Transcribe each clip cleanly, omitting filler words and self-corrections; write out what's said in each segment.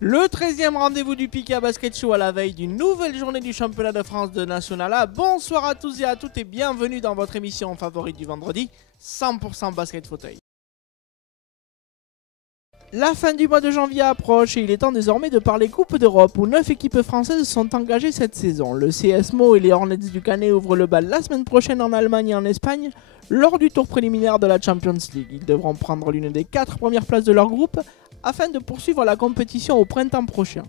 Le 13e rendez-vous du Pika Basket Show à la veille d'une nouvelle journée du championnat de France de National A. Bonsoir à tous et à toutes et bienvenue dans votre émission favorite du vendredi, 100% basket fauteuil. La fin du mois de janvier approche et il est temps désormais de parler Coupe d'Europe où 9 équipes françaises sont engagées cette saison. Le CSMO et les Hornets du Canet ouvrent le bal la semaine prochaine en Allemagne et en Espagne lors du tour préliminaire de la Champions League. Ils devront prendre l'une des 4 premières places de leur groupe afin de poursuivre la compétition au printemps prochain.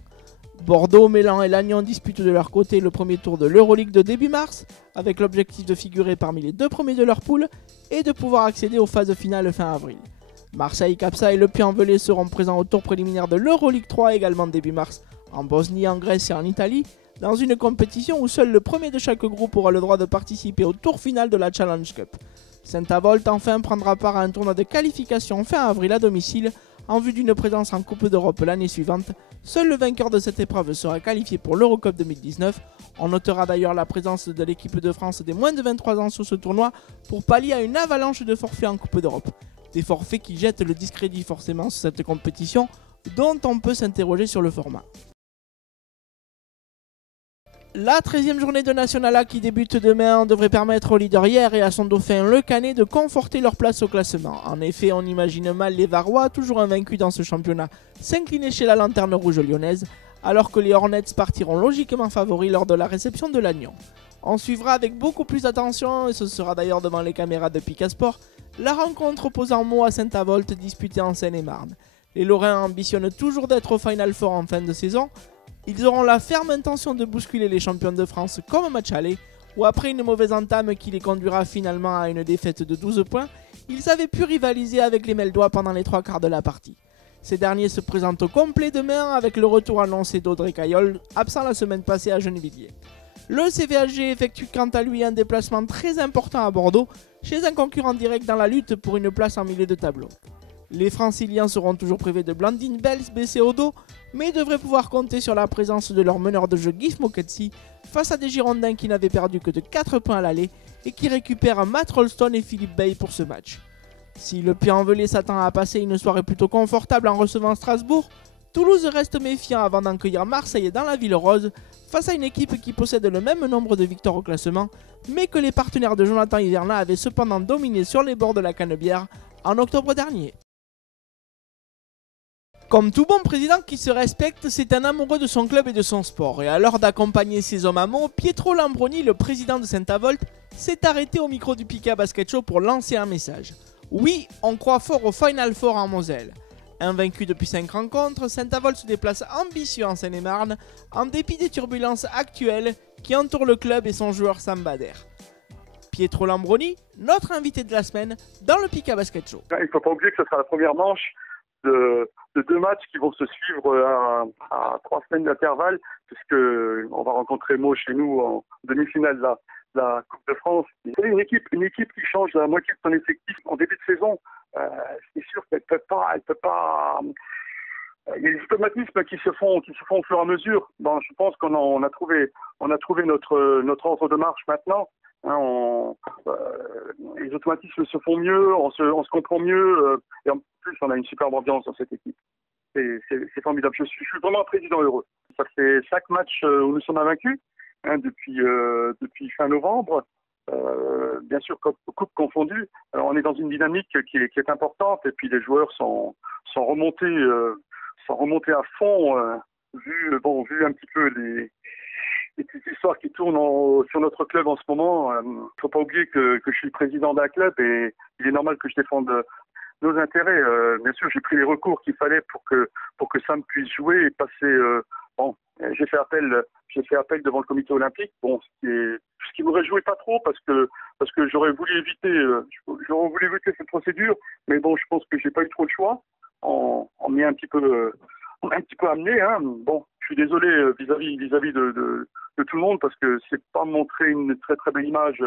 Bordeaux, Milan et Lannion disputent de leur côté le premier tour de l'Euroleague de début mars avec l'objectif de figurer parmi les 2 premiers de leur poule et de pouvoir accéder aux phases finales fin avril. Marseille, Capsa et Le Puy-en-Velay seront présents au tour préliminaire de l'Euroleague 3 également début mars en Bosnie, en Grèce et en Italie dans une compétition où seul le premier de chaque groupe aura le droit de participer au tour final de la Challenge Cup. Saint-Avold enfin prendra part à un tournoi de qualification fin avril à domicile en vue d'une présence en Coupe d'Europe l'année suivante. Seul le vainqueur de cette épreuve sera qualifié pour l'Eurocup 2019. On notera d'ailleurs la présence de l'équipe de France des moins de 23 ans sur ce tournoi pour pallier à une avalanche de forfaits en Coupe d'Europe. Des forfaits qui jettent le discrédit forcément sur cette compétition dont on peut s'interroger sur le format. La 13e journée de National A qui débute demain devrait permettre au leader hier et à son dauphin Le Canet de conforter leur place au classement. En effet, on imagine mal les Varois, toujours invaincus dans ce championnat, s'incliner chez la lanterne rouge lyonnaise, alors que les Hornets partiront logiquement favoris lors de la réception de Lannion. On suivra avec beaucoup plus d'attention, et ce sera d'ailleurs devant les caméras de Pika Sport, la rencontre opposant Meaux à Saint-Avold disputée en Seine-et-Marne. Les Lorrains ambitionnent toujours d'être au Final Four en fin de saison. Ils auront la ferme intention de bousculer les champions de France comme un match aller, où après une mauvaise entame qui les conduira finalement à une défaite de 12 points, ils avaient pu rivaliser avec les Meldois pendant les 3 quarts de la partie. Ces derniers se présentent au complet demain avec le retour annoncé d'Audrey Caillol, absent la semaine passée à Gennevilliers. Le CVHG effectue quant à lui un déplacement très important à Bordeaux, chez un concurrent direct dans la lutte pour une place en milieu de tableau. Les Franciliens seront toujours privés de Blandine Bells blessée au dos, mais devraient pouvoir compter sur la présence de leur meneur de jeu Gif Moketsi face à des Girondins qui n'avaient perdu que de 4 points à l'aller et qui récupèrent Matt Rolston et Philippe Bay pour ce match. Si le Puy-en-Velay s'attend à passer une soirée plutôt confortable en recevant Strasbourg, Toulouse reste méfiant avant d'accueillir Marseille dans la Ville Rose face à une équipe qui possède le même nombre de victoires au classement, mais que les partenaires de Jonathan Hiverna avaient cependant dominé sur les bords de la Canebière en octobre dernier. Comme tout bon président qui se respecte, c'est un amoureux de son club et de son sport. Et à l'heure d'accompagner ses hommes à Meaux, Pietro Lambroni, le président de Saint-Avold, s'est arrêté au micro du Pika Basket Show pour lancer un message. Oui, on croit fort au Final Four en Moselle. Invaincu depuis 5 rencontres, Saint-Avold se déplace ambitieux en Seine-et-Marne, en dépit des turbulences actuelles qui entourent le club et son joueur Sam Bader. Pietro Lambroni, notre invité de la semaine dans le Pika Basket Show. Il ne faut pas oublier que ce sera la première manche de 2 matchs qui vont se suivre à 3 semaines d'intervalle, puisqu'on va rencontrer Meaux chez nous en demi-finale de la Coupe de France. C'est une équipe qui change la moitié de son effectif en début de saison. C'est sûr qu'elle peut pas. Il y a des automatismes qui se font au fur et à mesure. Bon, je pense qu'on a trouvé notre ordre de marche maintenant. Les automatismes se font mieux, on se comprend mieux, et en plus on a une superbe ambiance dans cette équipe. C'est formidable. Je suis vraiment un président heureux. Ça fait 5 matchs où nous sommes invaincus depuis fin novembre. Bien sûr, coupe confondue. Alors, on est dans une dynamique qui est importante, et puis les joueurs sont remontés à fond, vu un petit peu les petites histoires qui tournent sur notre club en ce moment. Il ne faut pas oublier que je suis le président d'un club et il est normal que je défende nos intérêts. Bien sûr, j'ai pris les recours qu'il fallait pour que Sam puisse jouer et passer. J'ai fait appel devant le comité olympique. Bon, ce qui me réjouit pas trop parce que j'aurais voulu éviter cette procédure. Mais bon, je pense que j'ai pas eu trop le choix. On m'y a un petit peu amené. Bon, je suis désolé vis-à-vis de tout le monde parce que c'est pas montrer une très très belle image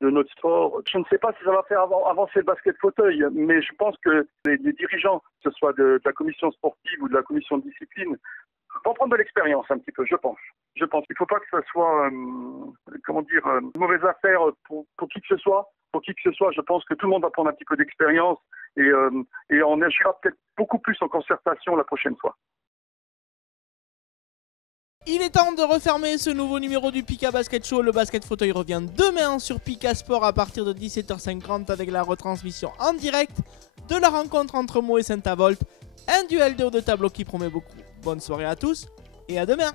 de notre sport. Je ne sais pas si ça va faire avancer le basket fauteuil, mais je pense que les dirigeants, que ce soit de la commission sportive ou de la commission de discipline, vont prendre de l'expérience un petit peu, je pense. Il ne faut pas que ça soit, une mauvaise affaire pour qui que ce soit. Pour qui que ce soit, je pense que tout le monde va prendre un petit peu d'expérience et on agira peut-être beaucoup plus en concertation la prochaine fois. Il est temps de refermer ce nouveau numéro du Pika Basket Show. Le basket fauteuil revient demain sur Pika Sport à partir de 17h50 avec la retransmission en direct de la rencontre entre Meaux et Saint-Avold. Un duel de haut de tableau qui promet beaucoup. Bonne soirée à tous et à demain.